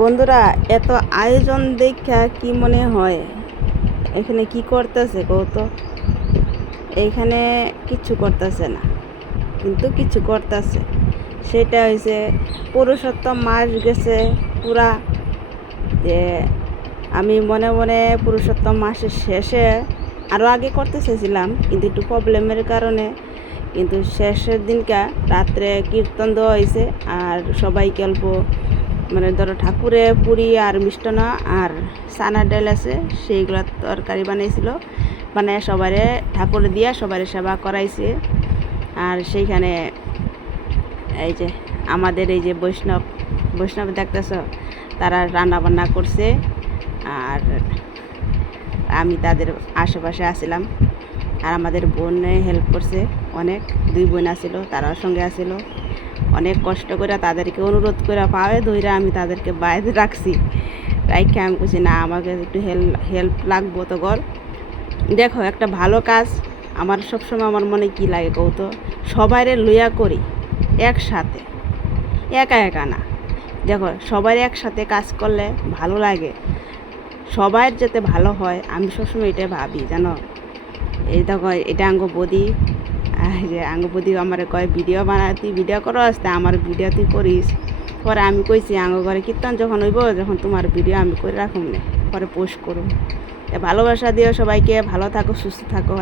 বন্ধুরা, এত আয়োজন দেখা কি মনে হয় এখানে কি করতেছে কত? এইখানে কিচ্ছু করতেছে না, কিন্তু কিছু করতেছে। সেটা হয়েছে পুরুষোত্তম মাস গেছে পুরা, যে আমি মনে মনে পুরুষোত্তম মাসের শেষে আরও আগে করতে চেয়েছিলাম, কিন্তু একটু প্রবলেমের কারণে কিন্তু শেষের দিনকা রাত্রে কীর্তন দেওয়া হয়েছে। আর সবাইকে অল্প মানে ধরো ঠাকুরে পুরি আর মিষ্টান্ন আর চানার ডাল আছে, সেইগুলো তরকারি বানিয়েছিল, বানায় সবারে ঠাকুরে দিয়া সবারে সেবা করাইছে। আর সেইখানে এই যে আমাদের এই যে বৈষ্ণব দেখতেছ, তারা রান্না বান্না করছে। আর আমি তাদের আশেপাশে আসছিলাম, আর আমাদের বোনে হেল্প করছে অনেক, 2 বোন আসিল, তারাও সঙ্গে আসিল। অনেক কষ্ট করে তাদেরকে অনুরোধ করে পাওয়ে ধরে আমি তাদেরকে বাইরে রাখছি। রাইখে আমি বলছি না, আমাকে একটু হেল্প লাগবো তো গর। দেখো, একটা ভালো কাজ আমার সবসময় আমার মনে কি লাগে কৌত, সবাইরে লইয়া করি একসাথে, একা একা না। দেখো, সবাই একসাথে কাজ করলে ভালো লাগে, সবার যাতে ভালো হয়, আমি সবসময় এটাই ভাবি জানো। এই দেখো, এটা আঙ্গ বদি, যে আঙ্গ বদি আমার কয় ভিডিও বানাতি, ভিডিও করো আসতে, আমার ভিডিও তুই করিস। পরে আমি কইছি আঙ্গ ঘরে কীর্তন যখন হইব, যখন তোমার ভিডিও আমি করে রাখুন না, পরে পোস্ট করুন। ভালোবাসা দিও সবাইকে, ভালো থাকো, সুস্থ থাকো।